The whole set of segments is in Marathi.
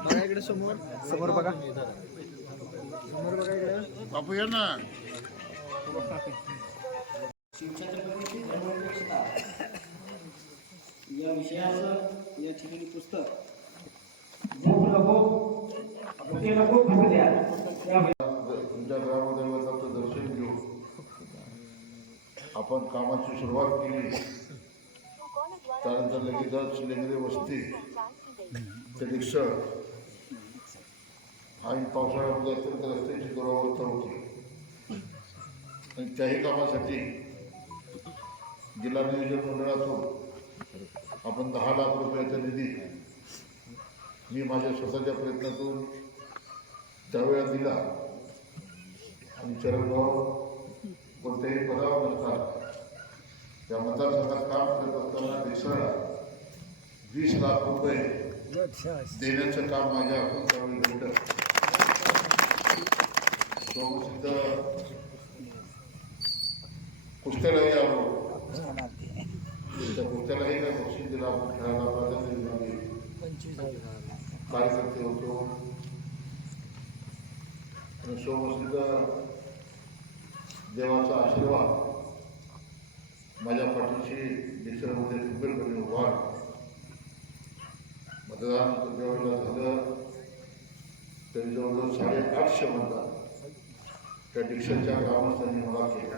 बघा इकडे समोर समोर बघा समोर बघा इकडे बापू या ना या विषयाचं या ठिकाणी पुस्तक तुमच्या आपण कामाची सुरुवात केली. त्यानंतर लगेचच लेंगरे वस्ती ते रिक्षा आणि पावसाळ्यामध्ये अत्यंत रस्त्याची दुरावस्था होती. आणि त्याही कामासाठी जिल्हा नियोजन मंडळातून आपण दहा लाख रुपयाचा निधी मी माझ्या स्वतःच्या प्रयत्नातून त्यावेळेला दिला. आणि चरणभाऊ कोणत्याही पदावर नसतात त्या मतदारसंघात काम करत असताना देशाला वीस लाख रुपये देण्याचं काम माझ्या आपण त्यावेळी घडलं प्रसिद्ध कुस्त्यालाही आलो त्या कुस्त्यालाही काय बक्षीस दिलं आपण खेळायला प्राधान्य दिलं कार्यकर्ते होतो आणि सोमसिद्ध देवाचा आशीर्वाद. माझ्या पाठीशी दिसण्यामध्ये खंबीरपणे उभा मतदान ज्यावेळेला झालं? तरी जवळजवळ साडेआठशे मतदान. त्या डिक्शनच्या ग्रामस्थांनी मला केलं.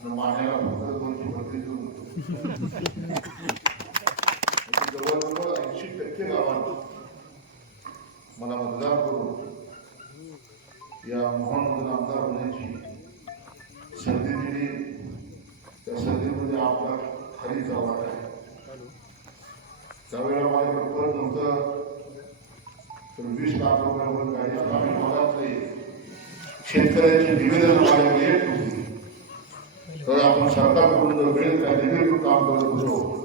आणि मान्याला फक्त दोनशे भरती देऊन म्हणजे जवळजवळ ऐंशी टक्के गावांनी मला मतदान तर वीस काही रुपयावर भागात नाही शेतकऱ्यांची निवेदन माझ्याकडे येत होती तर आपण सरकारकडून जर मिळेल त्या निवेदन काम करत होतो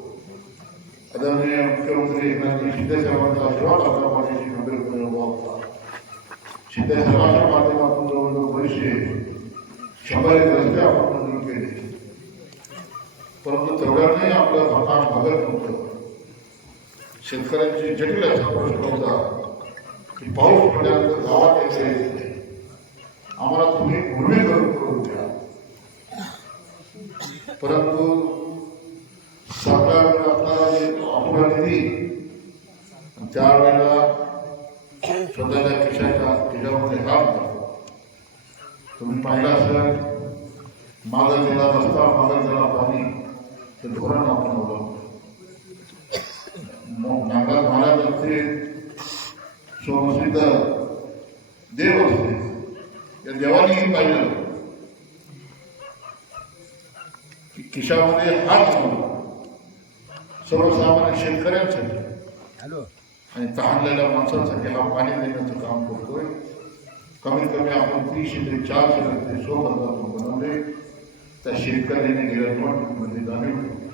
आदरणीय मुख्यमंत्री एकनाथजी शिंदे आशीर्वाद आपल्या पाठीशी खंबीरपणे उभा होता शिंदे साहेबांच्या माध्यमातून जवळजवळ बरेचसे शंभर एक रस्ते आपण मंजूर केले परंतु तेवढ्याने आपलं मकान भागत नव्हतं शेतकऱ्यांची जटिल असा प्रश्न होता. की पाऊस पडल्यानंतर गावात यायचं येत नाही. आम्हाला तुम्ही पूर्वी करून करून द्या. परंतु सरकार आपला जे अपुरा निधी त्यावेळेला स्वतःच्या खिशाच्या खिशामध्ये काम करतो तुम्ही पाहिलं असेल माझा गेला रस्ता मागं गेला पाणी हे धोरण आपण मग नागराज महाराज सोमसिद्ध देव असतील या देवानीही पाहिलं की खिशामध्ये हात सर्वसामान्य शेतकऱ्यांसाठी आणि तहानलेल्या माणसांसाठी हा पाणी देण्याचं काम करतोय. कमीत कमी आपण तीनशे ते चारशे रस्ते स्वखर्चातून बनवले. त्या शेतकऱ्यांनी गेल्या निवडणुकीमध्ये जाणीव ठेवली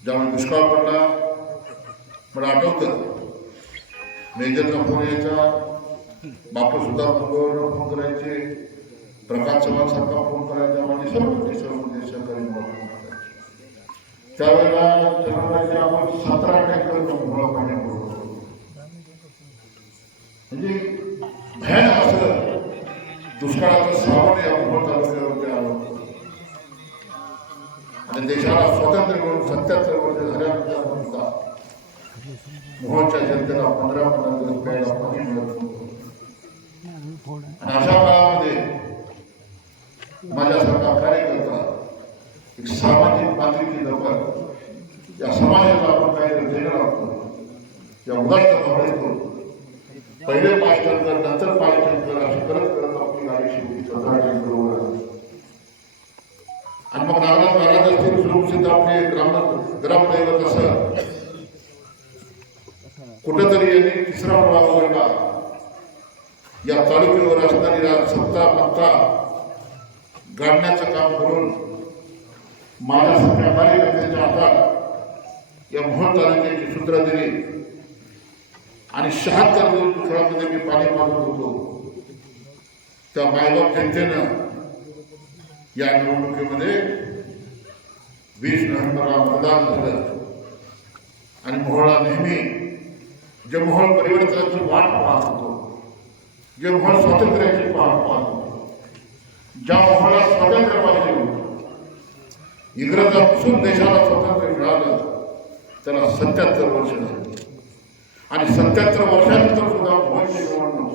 ज्यावेळी दुष्काळ पडला मला आठवतं मेजरचा फोन यायचा बापू सुद्धा फोनवर फोन करायचे. प्रकाश चव्हाण सारखा फोन करायचा. म्हणजे सर्व देशामध्ये सरकारी मला फोन करायचे. त्यावेळेला जनताचे आपण सतरा टँकर मुळा पाणी म्हणजे भयान असलं दुष्काळाचं सावट या मोहोळ तालुक्यावरती आलं. आणि देशाला स्वातंत्र्य मिळून सत्याहत्तर वर्ष झाल्यानंतर म्हणतात मोहोळच्या जनतेला पंधरा पंधरा दिवस प्यायला पाणी मिळत. नव्हतं आणि अशा काळामध्ये माझ्यासारखा कार्यकर्ता एक सामाजिक पातळीची लोक या समाजाला आपण काही देणार आहोत या उदास्त भावनेतून पहिले पाच टंकर नंतर पाच टंकर अशी करत करत आपली गाडी शिकली सतरा टंकर आणि मग नागराज महाराज असतील सुरक्षित आपले ग्राम ग्रामदैवत असं कुठंतरी यांनी तिसरा प्रभाग उघडला या तालुक्यावर असणारी रा- सत्ता पत्ता गाडण्याचं काम करून माझ्यासारख्या कार्यकर्त्याच्या हातात या मोहन तालुक्याची सूत्र दिली. आणि शहात्तर दिवस मी पाणी मागत होतो. त्या मायबाप जनतेनं या निवडणुकीमध्ये वीस नोव्हेंबरला मतदान झालं. आणि मोहळा नेहमी जेव्हा परिवर्तनाची वाट पाहत होतो जे स्वातंत्र्याची वाट पाहत होतो ज्या मोहळा स्वातंत्र्य पाहिजे होतं इंग्रजापासून देशाला स्वातंत्र्य मिळालं त्याला सत्याहत्तर वर्ष झाली. आणि सत्याहत्तर वर्षानंतर सुद्धा मोहळची निवडणूक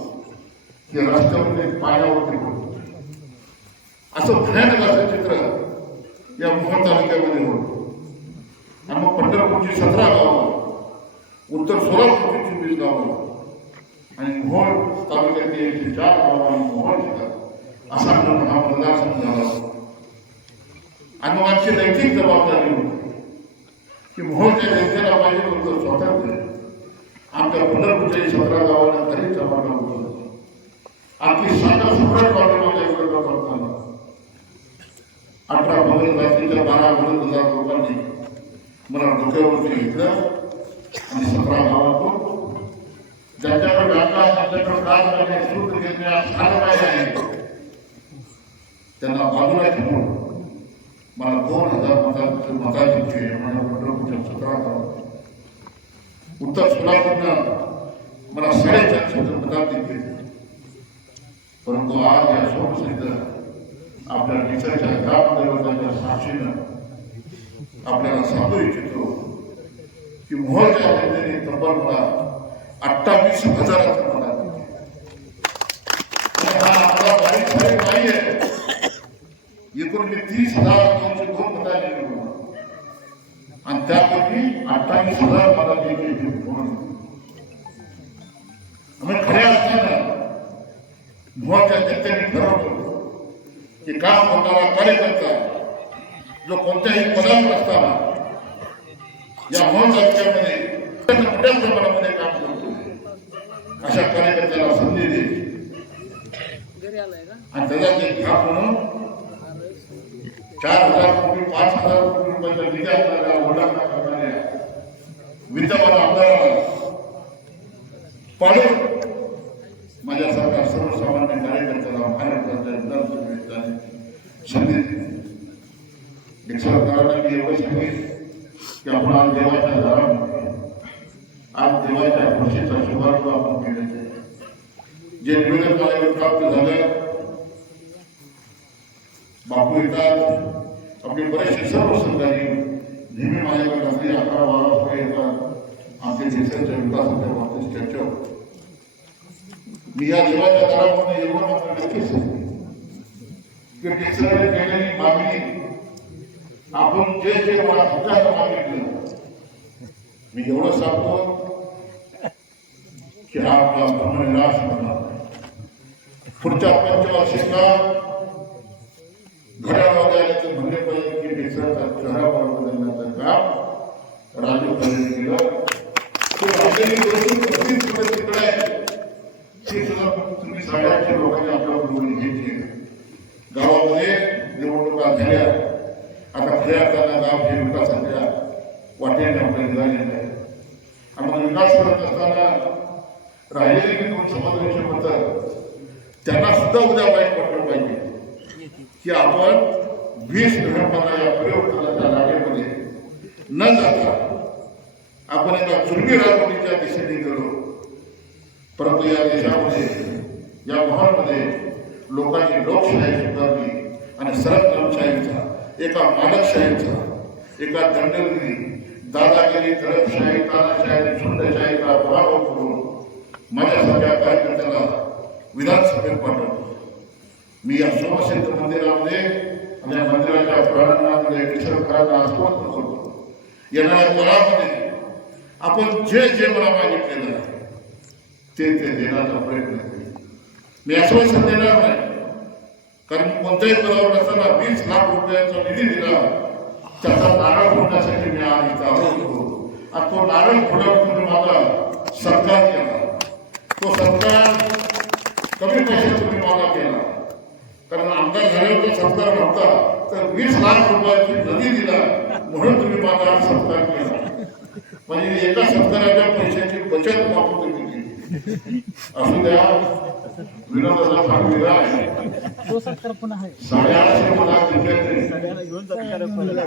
हे राष्ट्रामध्ये पायावरती होत. असं भयानक असं चित्र या मोहन तालुक्यामध्ये होतं. आणि मग पंढरपूरची सतरा गावं उत्तर सोलापूरची चोवीस गावं आणि मोहोळ तालुक्यातील एकशे चार गावं आणि मोहोळ जिल्हा असा म्हणून हा मतदारसंघ झाला होता. आणि मग नैतिक जबाबदारी होती की मोहोळच्या जनतेला पाहिजे होतं स्वातंत्र्य आमच्या पंढरपूरच्या सतरा गावाला तरी जबाबदार होतं आमची साधा सुप्रत पाठिंबा एकत्र करताना अठरा भवन जातीच्या बारा भवन हजार लोकांनी मला डोक्यावरती घेतलं आणि सतरा गावातून ज्यांच्याकडे व्यापार ज्यांच्याकडे काम करणे सुरू घेतले झालं. काय आहे त्यांना बाजूला ठेवून मला दोन हजार मतांचे मताची माझ्या पंढरपूरच्या सतरा उत्तर सोलापूरनं मला साडेचारशे मतात दिले परंतु आज या सोमसिद्ध आपल्या निसर्गाच्या ग्रामदैवताच्या साक्षीनं आपल्याला सांगू इच्छितो की मोहरच्या जनतेने तब्बल मला अठ्ठावीस हजाराचा मला हा आकडा बारीक सारीक नाही आहे एकूण तीस हजार दोनशे दोन मतांनी आणि त्यापैकी अठ्ठावीस हजार मला देखील म्हणून खऱ्या अर्थानं मुळाच्या जनतेने ठरवलं की काम होणारा कार्यकर्ता जो कोणत्याही पदावर असताना या मोहन तालुक्यामध्ये मोठ्या प्रमाणामध्ये काम करतो अशा कार्यकर्त्याला संधी द्यायची आणि त्याचा एक भाग म्हणून चार हजार कोटी पाच हजार कोटी रुपयाचा निधी असणाऱ्या वडिलांना करणाऱ्या विद्यमान आमदाराला पाडून माझ्यासारख्या सर्वसामान्य कार्यकर्त्याला महाराष्ट्राच्या विधानसभेत संधी दिली. एक सरकारला मी एवढं सांगेन की आपण आज देवाच्या दारामध्ये आज देवाच्या खुशीचा शुभारंभ आपण केल्याचे जे निवेदन मला प्राप्त झालं. बापू येतात. आपले बरेचसे सर्व सहकारी नेहमी माझ्याकडे असले अकरा बारा वाजता येतात. आमच्या देशाच्या विकासाच्या बाबतीत चर्चा मी या देवाच्या दारामध्ये एवढं मात्र नक्कीच की टेक्सरने केलेली मागणी आपण जे जे मला हक्कानं मागितलं मी एवढं सांगतो. की हा आपला ब्रह्मनिराश होणार पुढच्या पंचवार्षिकला घड्याळमध्ये आले तर म्हणले पाहिजे की देशाचा चेहरा बदलण्याचं काम राजू केलं. तो राजेने पस्तीस रुपये तिकडे ते सुद्धा तुम्ही साडेआठशे लोकांनी आपल्याबरोबर घेतले गावामध्ये निवडणुका झाल्या. आता खऱ्या अर्थानं गाव हे विकासाच्या वाटेने आपल्या निघालेलं आहे आपण विकास करत असताना राहिलेले दोन समाजाचे मतं त्यांना सुद्धा उद्या वाईट वाटलं पाहिजे. की आपण वीस नोव्हेंबरला या परिवर्तनाच्या लाटेमध्ये न जाता आपण एका जुलमी राजवटीच्या दिशेने गेलो. परंतु या देशामध्ये या महालमध्ये लोकांची लोकशाही सुधारली आणि सरळ लोकशाहीचा एका मालकशाहीचा एका दंडगिरी दादागिरी दडपशाही तानाशाही झुंडशाहीचा पराभव करून माझ्या सगळ्या कार्यकर्त्याला विधानसभेत पाठवतो. मी या सोमसिद्ध मंदिरामध्ये आणि या मंदिराच्या प्रांगणामध्ये विसर्गांना आस्वाद करतो. येणाऱ्या काळामध्ये आपण जे जे मला मागितलेलं आहे ते ते देण्याचा प्रयत्न करेल मी आश्वासन देणार नाही. कारण कोणत्याही पदावर असताना वीस लाख रुपयाचा निधी दिला त्याचा नारळ फोडण्यासाठी मी आज इथं आलो होतो. आणि तो नारळ फोडवून माझा सरकार केला तो सत्कार कमी पैशात तुम्ही मला केला कारण आमदार झाल्यावर तो सत्कार नव्हता तर वीस लाख रुपयाची नदी दिला म्हणून तुम्ही माझा आज सत्कार केला. म्हणजे एका सत्काराच्या पैशाची बचत बापू तुम्ही केली. असू द्या भाग वेगळा आहे. साडेआठशे मला विद्यार्थी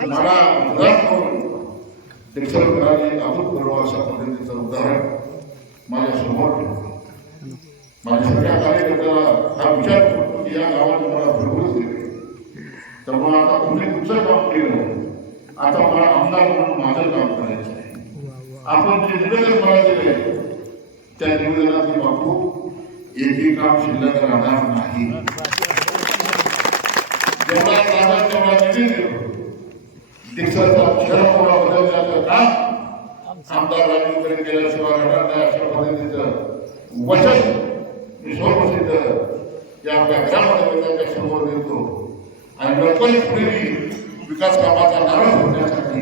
मला उदाहरण करून शिक्षण करायचे अभूतपूर्व अशा पद्धतीचं उदाहरण माझ्यासमोर ठेवलं. माझ्या सगळ्या कार्यकर्त्याला हा विचार करतो की या गावात मला भरपूर दिले मग आता तुम्ही तुमचं काम केलं. आता मला आमदार म्हणून माझं काम करायचं आहे. आपण जे निवेदन मला दिले त्या निवेदनातील बापू एकही काम शिल्लक राहणार नाही. जेवढा राहणार तेवढा निधी देऊ दिवसाचा शहरापुरा बदलण्याचं काम आमदार राजूकडे केल्याशिवाय राहणार नाही अशा पद्धतीचं वचन मी सर्वसिद्ध या आपल्या घरामध्ये समोर देतो. आणि लवकरच पुढे विकास कामाचा नारळ होण्यासाठी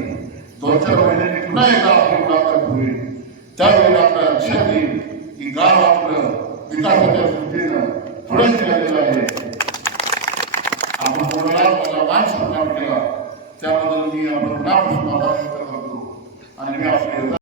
दोन चार महिन्यांनी पुन्हा एकदा आपली मुलाखत होईल. त्यावेळी आपल्या लक्षात येईल की गाव आपलं विकासाच्या दृष्टीनं पुढे गेलेलं आहे. आपण कोणाला मला मान सन्मान केला. त्याबद्दल मी आपण मनापासून आभार व्यक्त करतो. आणि मी आपले